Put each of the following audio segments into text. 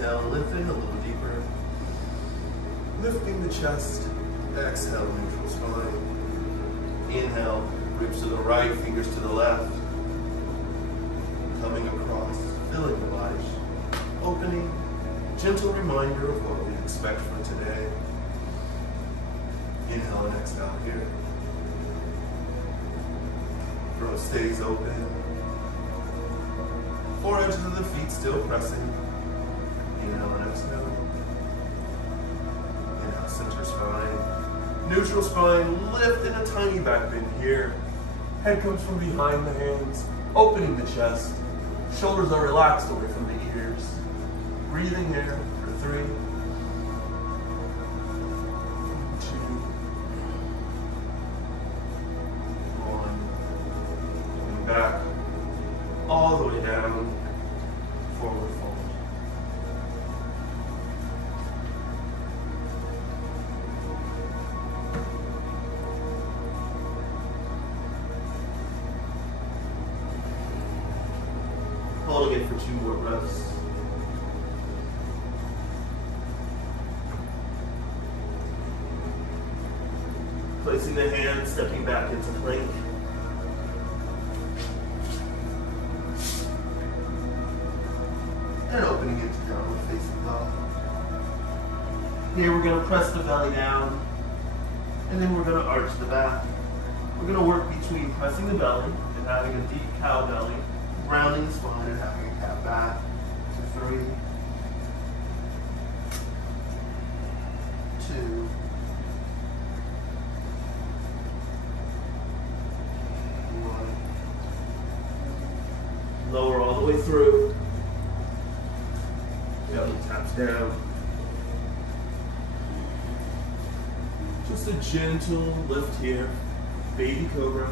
Inhale, lengthen a little deeper. Lifting the chest. Exhale, neutral spine. Inhale, ribs to the right, fingers to the left. Coming across, filling the body. Opening, gentle reminder of what we expect for today. Inhale and exhale here. Throat stays open. Four edges of the feet still pressing. Inhale and exhale. Inhale, center spine. Neutral spine, lift in a tiny back bend here. Head comes from behind the hands, opening the chest. Shoulders are relaxed away from the ears. Breathing here for 3, 2, back, all the way down, forward fold. Hold it for 2 more breaths. Placing the hands, stepping back into plank. And opening into downward facing dog. Here we're going to press the belly down, and then we're going to arch the back. We're going to work between pressing the belly and having a deep cow belly, grounding the spine and having a cat back. So 3, 2, 1. Lower all the way through. Belly taps down. Just a gentle lift here. Baby cobra.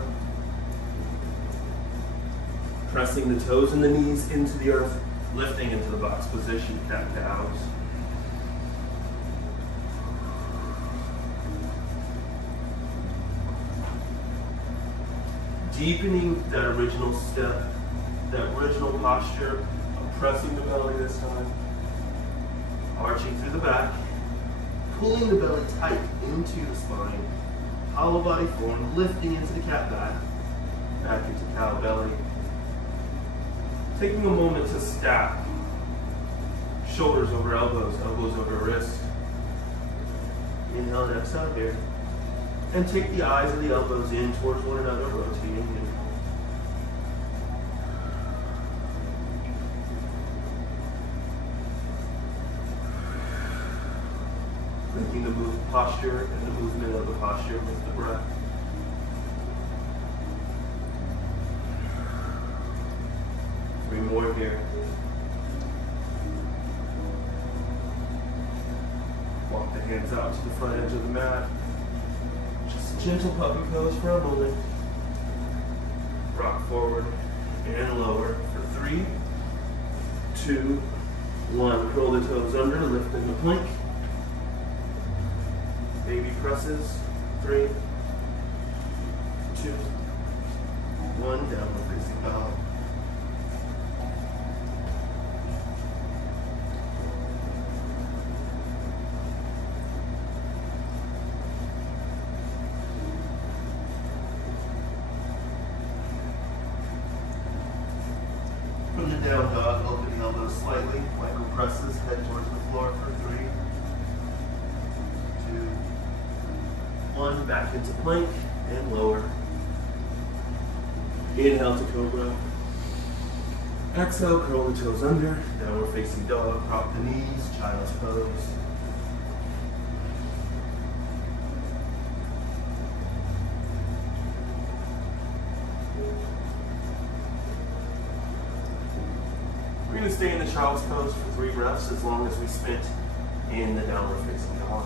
Pressing the toes and the knees into the earth. Lifting into the box position, cat cows. Deepening that original step, that original posture of pressing the belly this time. Arching through the back, pulling the belly tight into the spine, hollow body form, lifting into the cat back, back into cow belly. Taking a moment to stack, shoulders over elbows, elbows over wrists. Inhale and exhale here. And take the eyes and the elbows in towards one another, rotating in. Linking the posture and the movement of the posture with the breath. Three more here. Walk the hands out to the front edge of the mat. Just gentle puppy pose for a moment. Rock forward and lower for 3, 2, 1. Curl the toes under, lifting the plank. Baby presses. 3, 2, 1. Downward facing dog. From the down dog, open the elbows slightly. Micro presses, head towards the floor for 3, 2, 1. Back into plank and lower. Inhale to cobra. Exhale, curl the toes under. Downward facing dog. Prop the knees. Child's pose. We're going to stay in the child's pose for 3 breaths as long as we spent in the downward facing dog.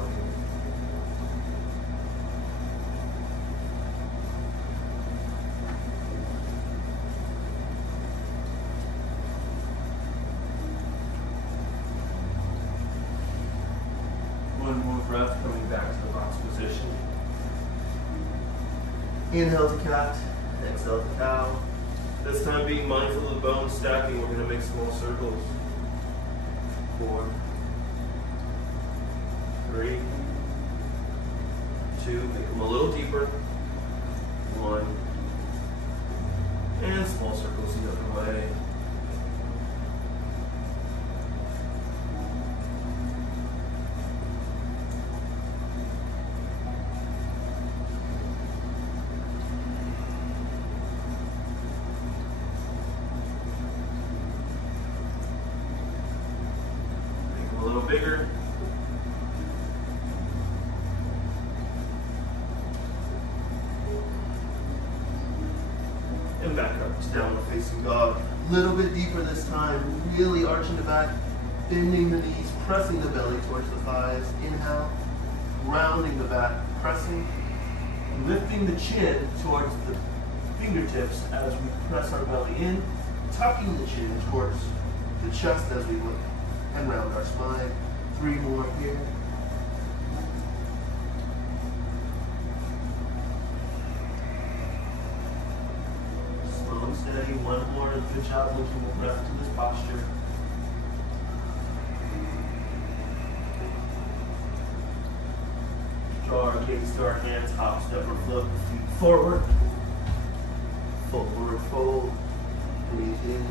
One more breath, coming back to the box position. Inhale to cat, exhale to cow. This time being mindful of the bone stacking, we're going to make small circles. 4, 3, 2, make them a little deeper. 1, and small circles the other way. Make them a little bigger. And back up to downward facing dog. A little bit deeper this time, really arching the back, bending the knees, pressing the belly towards the thighs. Inhale, rounding the back, pressing, lifting the chin towards the fingertips as we press our belly in, tucking the chin towards the chest as we look and round our spine. 3 more here. Steady, 1 more. Good job looking the breath to this posture. Draw our gaze to our hands, hop, step, or flip, feet forward. Forward fold. Breathe in.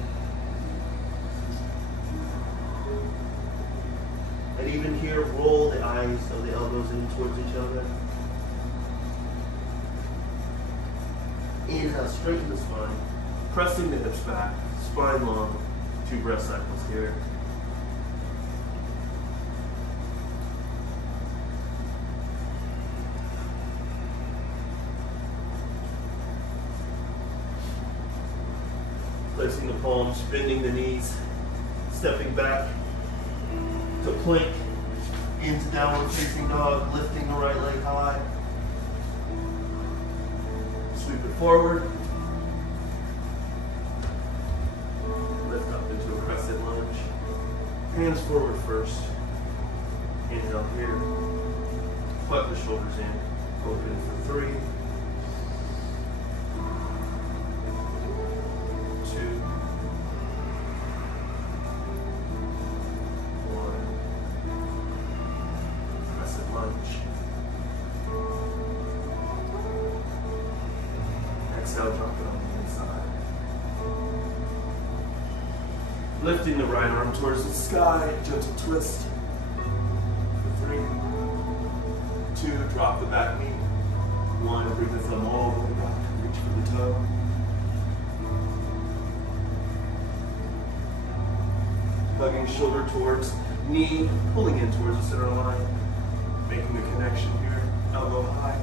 And even here, roll the eyes so the elbows in towards each other. Inhale, straighten the spine. Pressing the hips back, spine long, 2 breath cycles here. Placing the palms, bending the knees, stepping back to plank, into downward facing dog, lifting the right leg high. Sweep it forward. Hands forward first. Inhale here. Pluck the shoulders in. Open for 3, 2, 1. Crescent lunge. Exhale, drop it on the inside. Lifting the right arm towards the sky, gentle twist. For 3, 2, drop the back knee. 1, bring the thumb all the way back, reach for the toe. Hugging shoulder towards knee, pulling in towards the center line. Making the connection here, elbow high.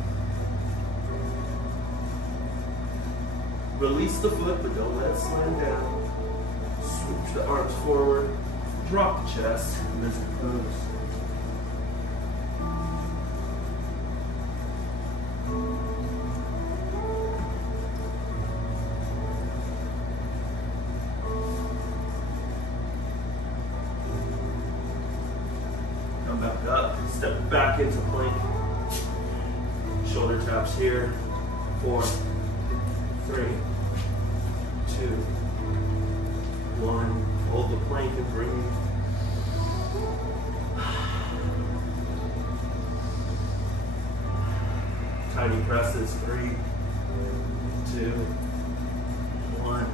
Release the foot, but don't let it slam down. Switch the arms forward, drop the chest, mystic pose. Come back up, step back into plank. Shoulder taps here. 4, 3, 2, 1. Hold the plank and breathe. Tiny presses. 3, 2, 1.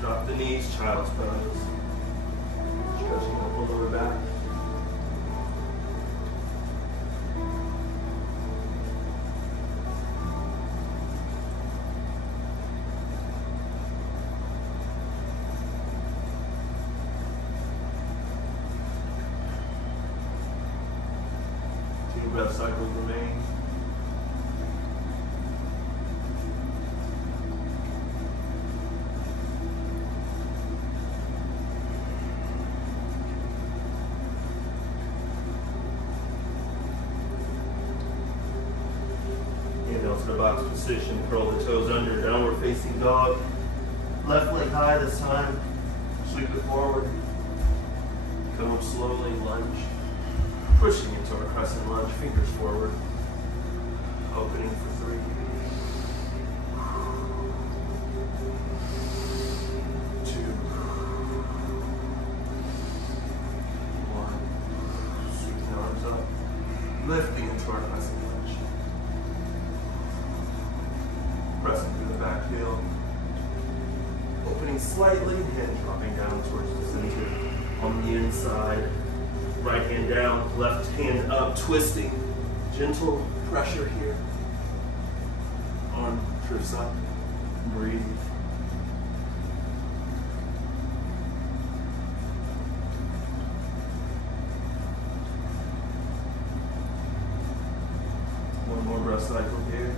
Drop the knees, child's pose. Stretching up the lower back. Breath cycles remain. Inhale to the box position, curl the toes under, downward facing dog. Left leg high this time. Sweep it forward. Come up slowly, lunge. Pushing into our crescent lunge, fingers forward. Opening for 3. 2. pressing through the back heel. Opening slightly and dropping down towards the center. On the inside, right hand down, left hand up, twisting. Gentle pressure here. Arm drifts up. Breathe. One more breath cycle here.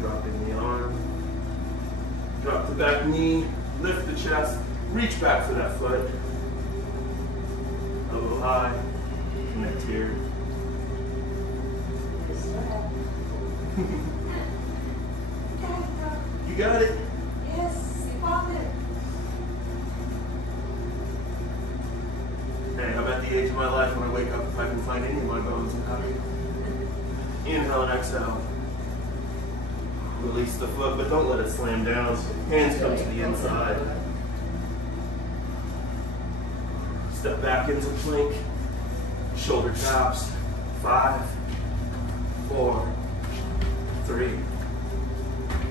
Dropping the arm. Drop the back knee. Lift the chest. Reach back for that foot. Elbow high. Connect here. You got it. Yes, you got it. Hey, I'm at the age of my life when I wake up if I can find any of my bones and happy. Inhale and exhale. Release the foot, but don't let it slam down. Hands come to the inside. Step back into plank. Shoulder taps. 5, 4, 3,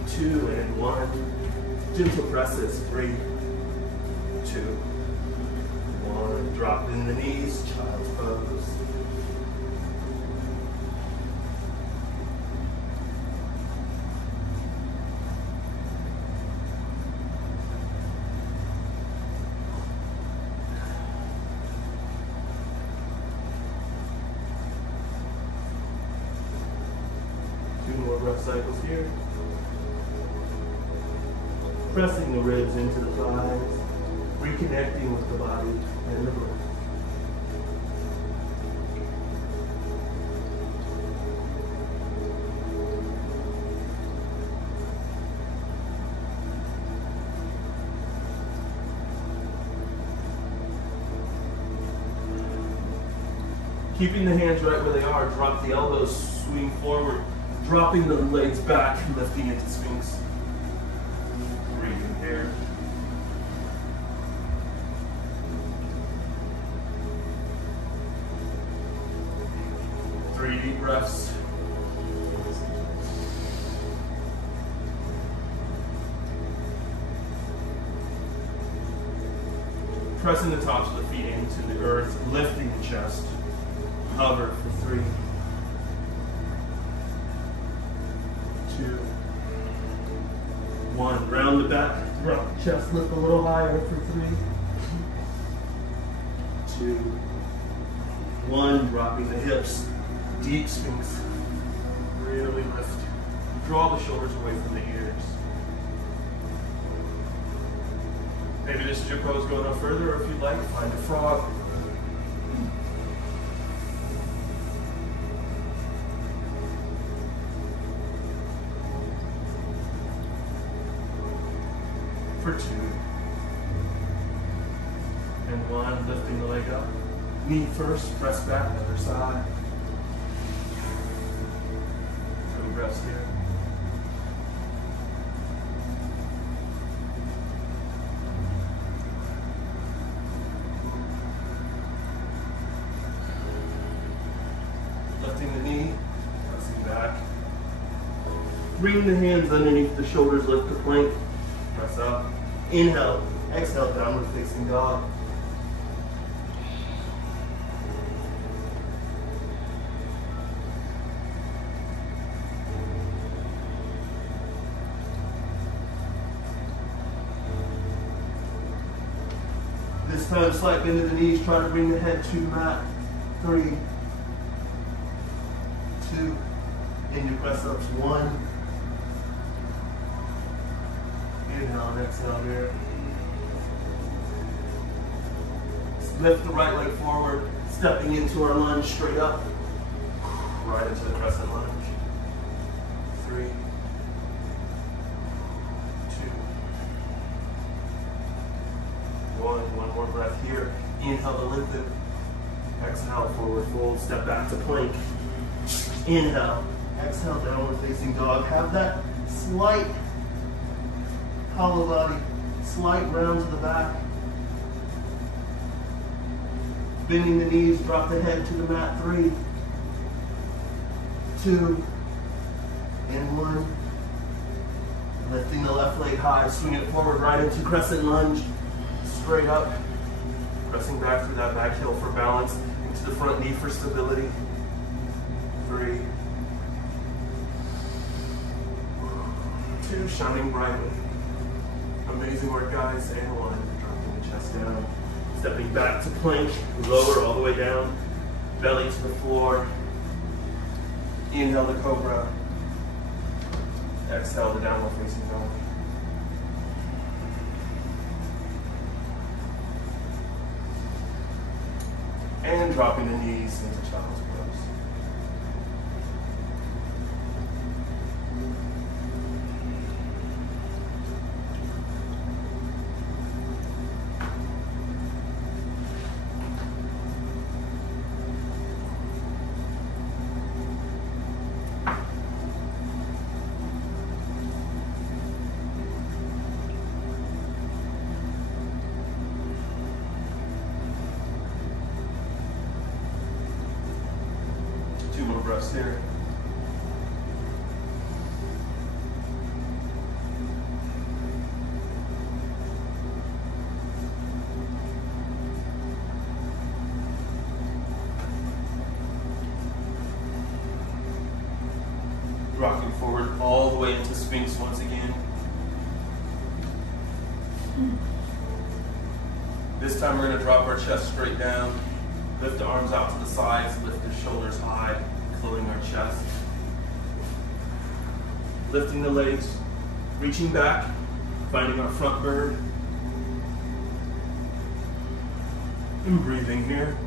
2, and 1. Gentle presses. 3, 2, 1. Drop in the knees. Child's pose. More breath cycles here. Pressing the ribs into the thighs, reconnecting with the body and the breath. Keeping the hands right where they are, drop the elbows, swing forward. Dropping the legs back, lifting into Sphinx. Breathing here. Three deep breaths. Pressing the tops of the feet into the earth, lifting the chest. Hover for 3. 2, 1. Round the back, drop the chest, lift a little higher for 3, 2, 1. Dropping the hips, deep Sphinx. Really lift. Draw the shoulders away from the ears. Maybe this is your pose, go no further, or if you'd like, find a frog. For 2, and 1, lifting the leg up. Knee first, press back, other side. 2 breaths here. Lifting the knee, pressing back. Bring the hands underneath the shoulders, lift the plank. Press up. Inhale. Exhale, downward facing dog. This time, slight bend of the knees. Try to bring the head to the mat. 3, 2. Into press ups. 1. Inhale and exhale here. Lift the right leg forward, stepping into our lunge straight up. Right into the crescent lunge. 3, 2, 1. One more breath here. Inhale to lengthen. Exhale, forward fold. Step back to plank. Inhale. Exhale, downward facing dog. Have that slight hollow body, slight round to the back. Bending the knees, drop the head to the mat. 3, 2, and 1. Lifting the left leg high, swing it forward right into crescent lunge, straight up. Pressing back through that back heel for balance, into the front knee for stability. 3, 2, shining brightly. Amazing work, guys. And 1, dropping the chest down. Stepping back to plank, lower all the way down, belly to the floor. Inhale the cobra. Exhale the downward facing dog. And dropping the knees into child's pose. Breaths here. Rocking forward all the way into Sphinx once again. This time we're going to drop our chest straight down. Lift the arms out to the sides, lift the shoulders high, floating our chest. Lifting the legs, reaching back, finding our front bird. And breathing here.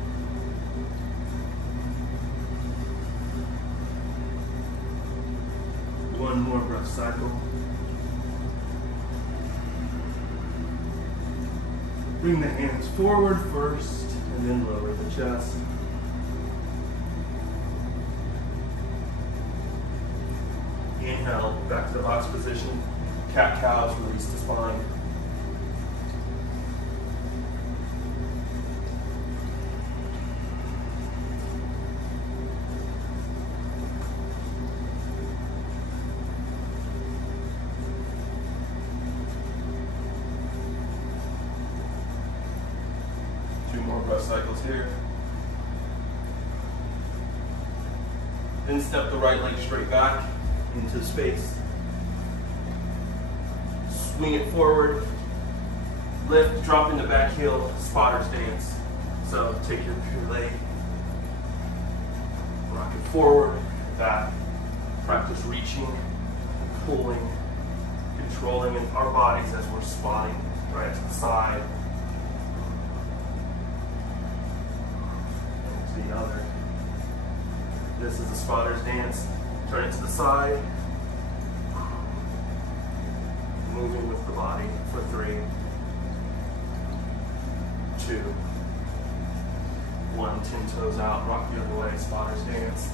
One more breath cycle. Bring the hands forward first, and then lower the chest. Inhale, back to the box position. Cat-cows, release the spine. Breath cycles here. Then step the right leg straight back into space. Swing it forward. Lift, drop in the back heel, spotter's dance. So take your leg, rock it forward, back. Practice reaching, pulling, controlling our bodies as we're spotting right to the side. The other. This is the spotter's dance. Turn it to the side. Moving with the body for 3, 2, 1. 10 toes out. Rock the other way. Spotter's dance.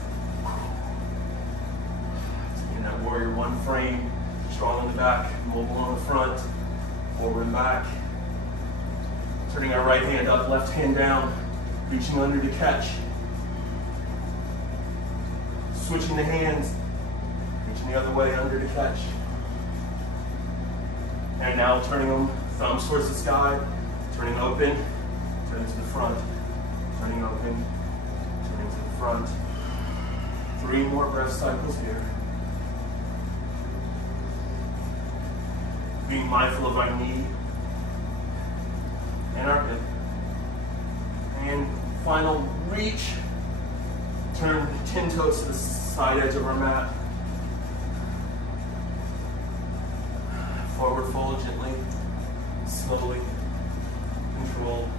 In that warrior 1 frame. Strong in the back. Mobile on the front. Forward and back. Turning our right hand up. Left hand down. Reaching under to catch. Switching the hands. Reaching the other way under to catch. And now turning them, thumbs towards the sky. Turning open. Turning to the front. Turning open. Turning to the front. 3 more breath cycles here. Being mindful of our knee and our hip. And final reach. Turn 10 toes to the side edge of our mat. Forward fold gently, slowly, control.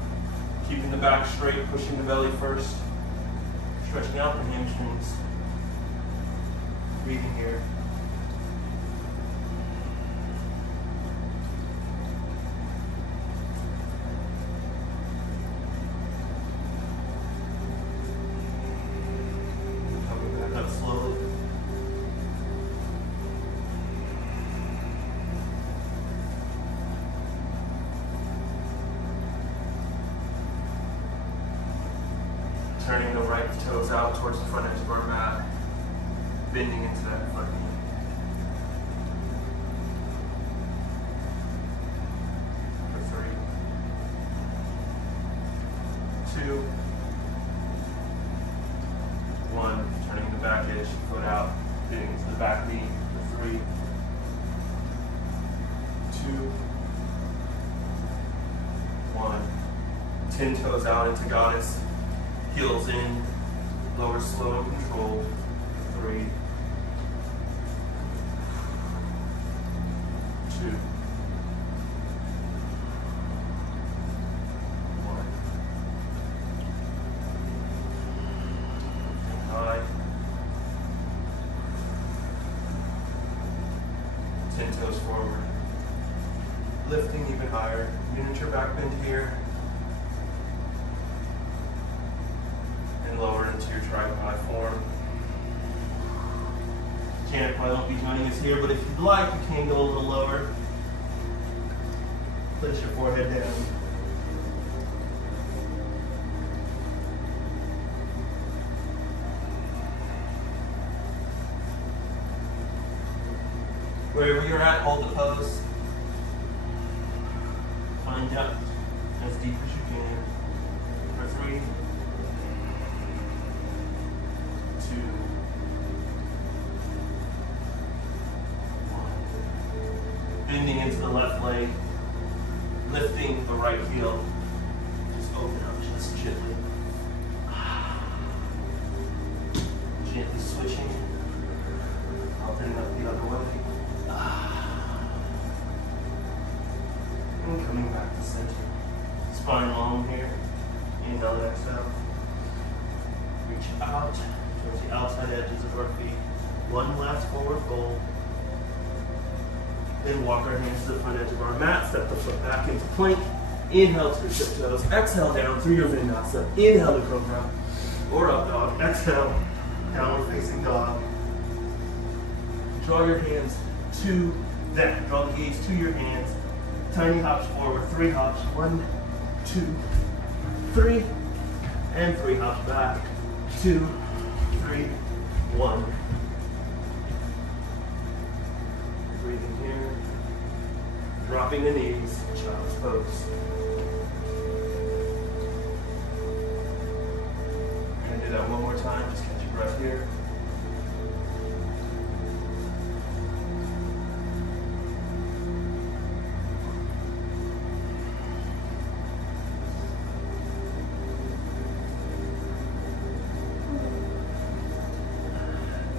Keeping the back straight, pushing the belly first. Stretching out the hamstrings. Breathing here. Slowly. Turning the right toes out towards the front edge of our mat. bending into that front knee. For 3, 2, 1. Turning the back edge, foot out, bending into the back knee. For 3, 2, 1. 10 toes out into goddess, heels in, lower slow and controlled. 3, 2, 1. High. 10 toes forward. Lifting even higher. Miniature back bend here. And lower into your tripod form. Can't probably won't be joining us here, but if you'd like, you can go a little lower. Place your forehead down. Wherever you're at, hold the pose. Find depth as deep as you can. For 3, 2, 1. Bending into the left leg, lifting the right heel. Just open up just gently. Gently switching, opening up the other way. And coming back to center. Spine long here. Inhale and exhale. Reach out towards the outside edges of our feet. One last forward fold. Then walk our hands to the front edge of our mat. Step the foot back into plank. Inhale to your tiptoes. Exhale down through your vinyasa. Inhale to cobra or up dog. Exhale, downward facing dog. Draw your hands to them. Draw the gaze to your hands. Tiny hops forward. 3 hops. 1, 2, 3. And 3 hops back. 2, 3, 1. Breathing here. Dropping the knees. Child's pose. We're going to do that one more time. Just catch your breath here.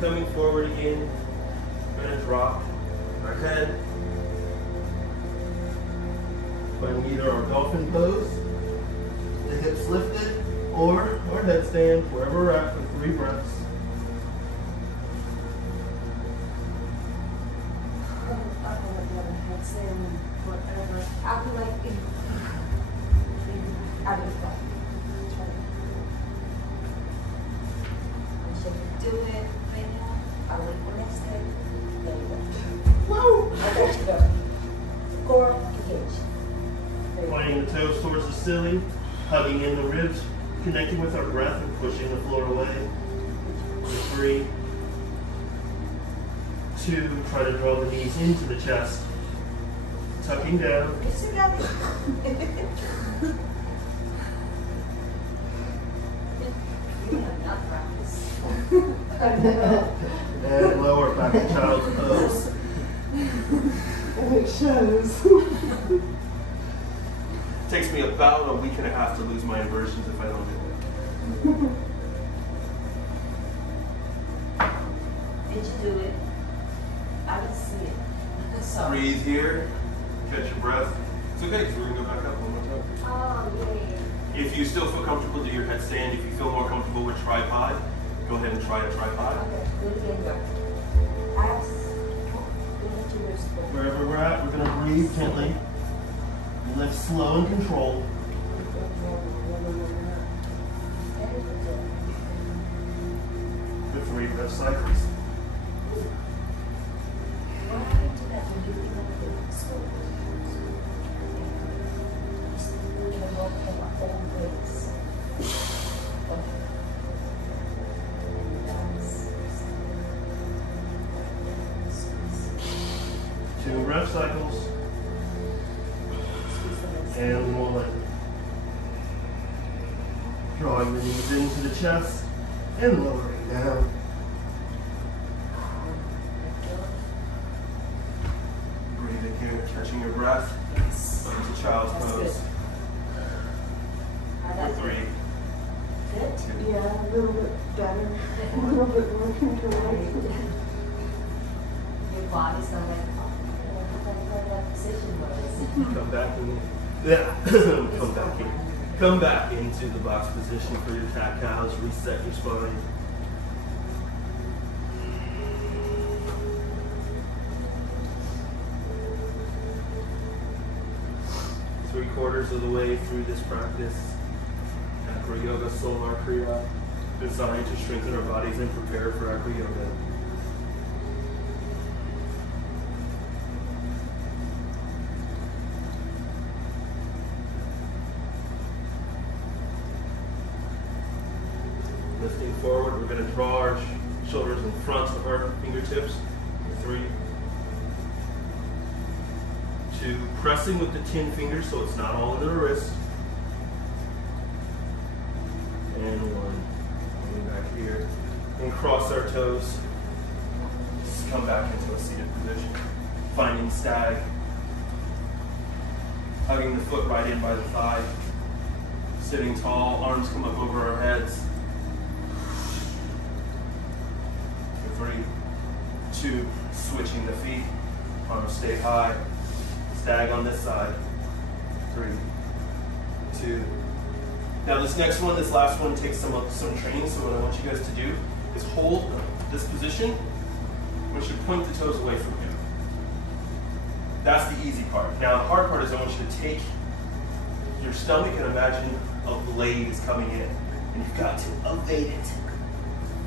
Coming forward again, we're going to drop our head. Finding either our dolphin pose, the hips lifted, or our headstand, wherever we're at for 3 breaths. I'll be like, I'll be like, do it right now. I'll wait for next time. There you go. Woo! I'll let you go. Core engage. Pointing the toes towards the ceiling, hugging in the ribs, connecting with our breath and pushing the floor away. 3, 2, try to draw the knees into the chest. Tucking down. Yes, you got it. You have enough practice. And lower back to child's pose. It shows. Takes me about a week and a half to lose my inversions if I don't do it. Did you do it? I didn't see it. Sorry. Breathe here. Catch your breath. It's okay, so we're going to go back up one more time. Oh, yeah. If you still feel comfortable, do your headstand. If you feel more comfortable with tripod, go ahead and try a tripod. Okay, do it again, go. Wherever we're at, we're going to breathe gently. Lift slow and controlled. For 3 breath cycles. What happened to that when you came up with school? We can walk in our own ways. Okay. And that's Breathe into the chest and lowering down. Breathe in here, catching your breath. Onto child's pose. For 3, 2. Yeah, a little bit better. A little bit more control. Your body's not like, oh, what that position was. Come back in. Yeah. Come back into the box position for your cat cows. Reset your spine. Three-quarters of the way through this practice, Acro Yoga Solar Kriya, designed to strengthen our bodies and prepare for Acro Yoga. Lifting forward, we're going to draw our shoulders in front of our fingertips. 3, 2, pressing with the 10 fingers so it's not all over the wrist. And 1, coming back here. And cross our toes. Just come back into a seated position. Finding stag. Hugging the foot right in by the thigh. Sitting tall, arms come up over our heads. 3, 2, switching the feet. Arms stay high. Stag on this side. 3, 2. Now this next one, this last one takes some training, so what I want you guys to do is hold this position. I want you to point the toes away from you. That's the easy part. Now the hard part is I want you to take your stomach and imagine a blade is coming in. And you've got to evade it.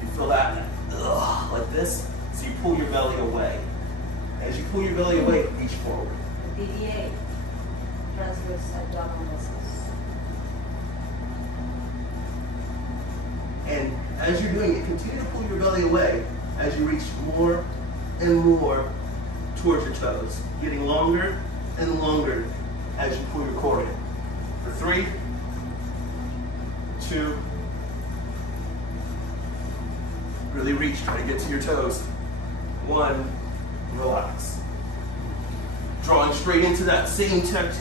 You feel that? Ugh, like this. So you pull your belly away. As you pull your belly away, reach forward. DDA, transverse abdominal muscles. And as you're doing it, continue to pull your belly away as you reach more and more towards your toes, getting longer and longer as you pull your core in. For 3, 2, really reach, try to get to your toes. 1, relax. Drawing straight into that same tucked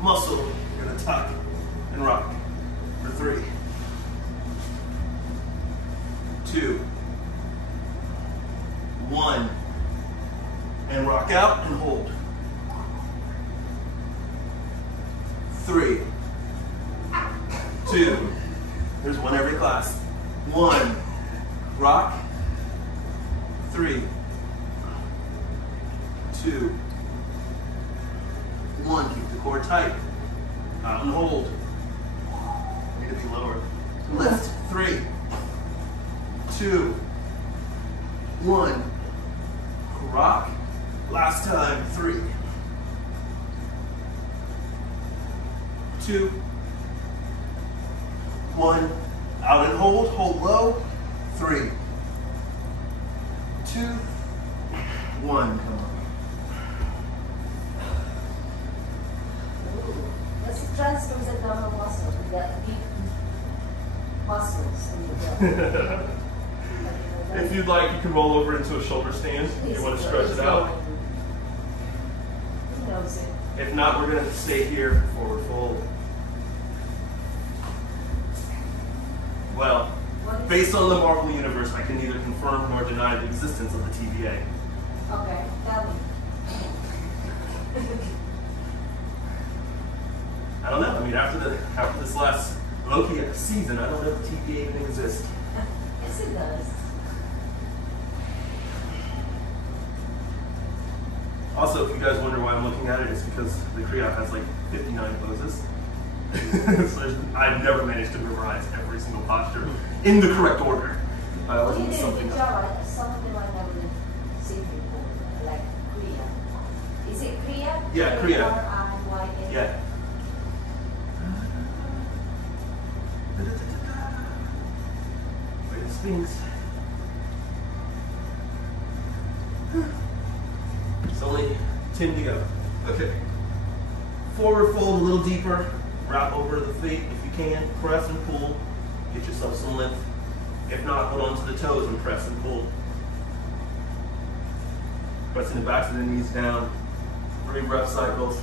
muscle, you're gonna tuck and rock. For 3, 2, 1, and rock out and hold. 3, 2, there's one every class. 1, rock. 3, 2, 1, keep the core tight. Out and hold. Need to be lower. Lift. 3, 2, 1. Rock. Last time. 3, 2, 1. Out and hold. Hold low. 3, 2, 1. Come on. Let's transfer the abdominal muscle, the deep muscles in the belly. If you'd like, you can roll over into a shoulder stand if you want to stretch it out. He knows it. If not, we're going to stay here, forward fold. Well, based on the Marvel Universe, I can neither confirm nor deny the existence of the TVA. Okay, tell me. I don't know. I mean, after this last Loki season, I don't know if the TVA even exists. Yes, it does. Also, if you guys wonder why I'm looking at it, it's because the Kriya has like 59 poses. So I've never managed to memorize every single posture in the correct order. I always You do did a something good else. job. Some of them I never seen before, like Kriya. Is it Kriya? Yeah, Kriya. R-I-Y-A? Yeah. Wait, the Sphinx. It's only 10 to go. Okay. Forward fold a little deeper. Wrap over the feet if you can. Press and pull. Get yourself some lift. If not, hold on to the toes and press and pull. Pressing the backs of the knees down. 3 breath cycles.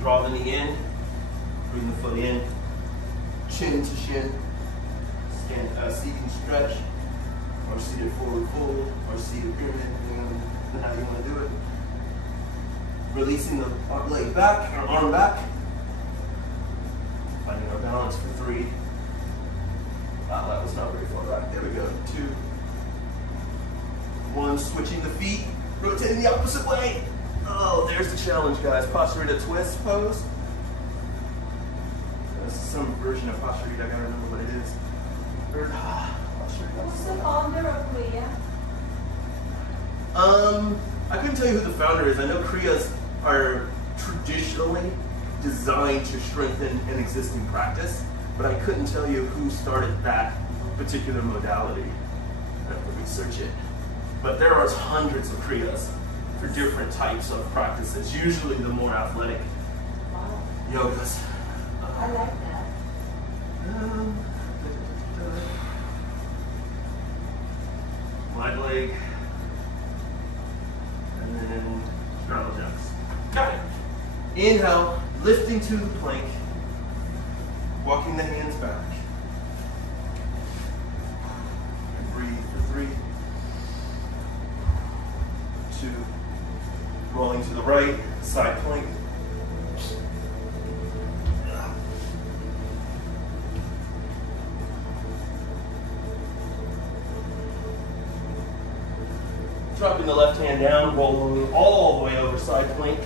Draw the knee in, bring the foot in, chin to shin, seated stretch, or seated forward fold, or seated pyramid, depending on how you want to do it. Releasing the leg back, or arm back. Finding our balance for 3. Wow, that was not very far back. There we go. 2, 1, switching the feet, rotating the opposite way. Oh, there's the challenge, guys. Posturita twist pose. This is some version of posturita. I gotta remember what it is. Who's the founder of Kriya? I couldn't tell you who the founder is. I know Kriyas are traditionally designed to strengthen an existing practice, but I couldn't tell you who started that particular modality. I have to research it. But there are hundreds of Kriyas for different types of practices, usually the more athletic yogas. I like that. Wide leg, and then straddle jacks. Got it. Inhale, lifting to the plank, walking the hands back. And breathe for 3, 2, rolling to the right, side plank. Dropping the left hand down, rolling all the way over side plank.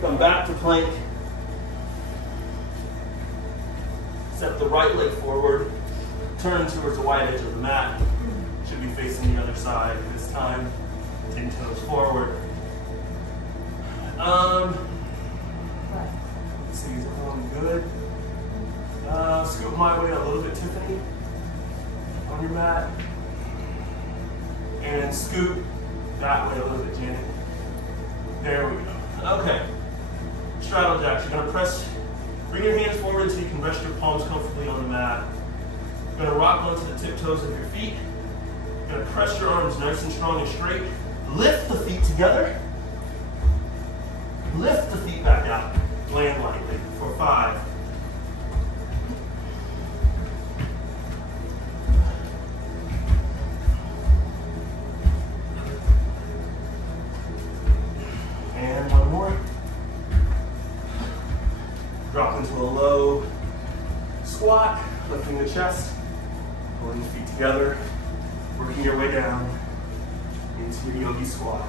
Come back to plank. Step the right leg forward. Turn towards the wide edge of the mat. Should be facing the other side this time. 10 toes forward. Let's see, is everyone good? Scoop my way a little bit, Tiffany, on your mat. And scoop that way a little bit, Janet. There we go. Okay. Straddle jacks. You're gonna bring your hands forward until you can rest your palms comfortably on the mat. You're gonna rock onto the tiptoes of your feet. You're gonna press your arms nice and strong and straight. Lift the feet together. Lift the feet back out. Land lightly for 5. And 1 more. Drop into a low squat, lifting the chest, pulling the feet together, working your way down into your yogi squat.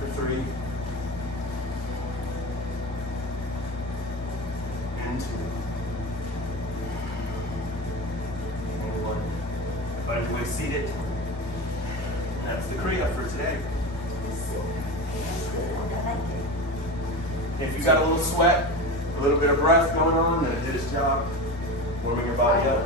For 3. And 2. And 1. Find your way seated. That's the Kriya for today. If you got a little sweat, a little bit of breath going on, then it did its job, warming your body up.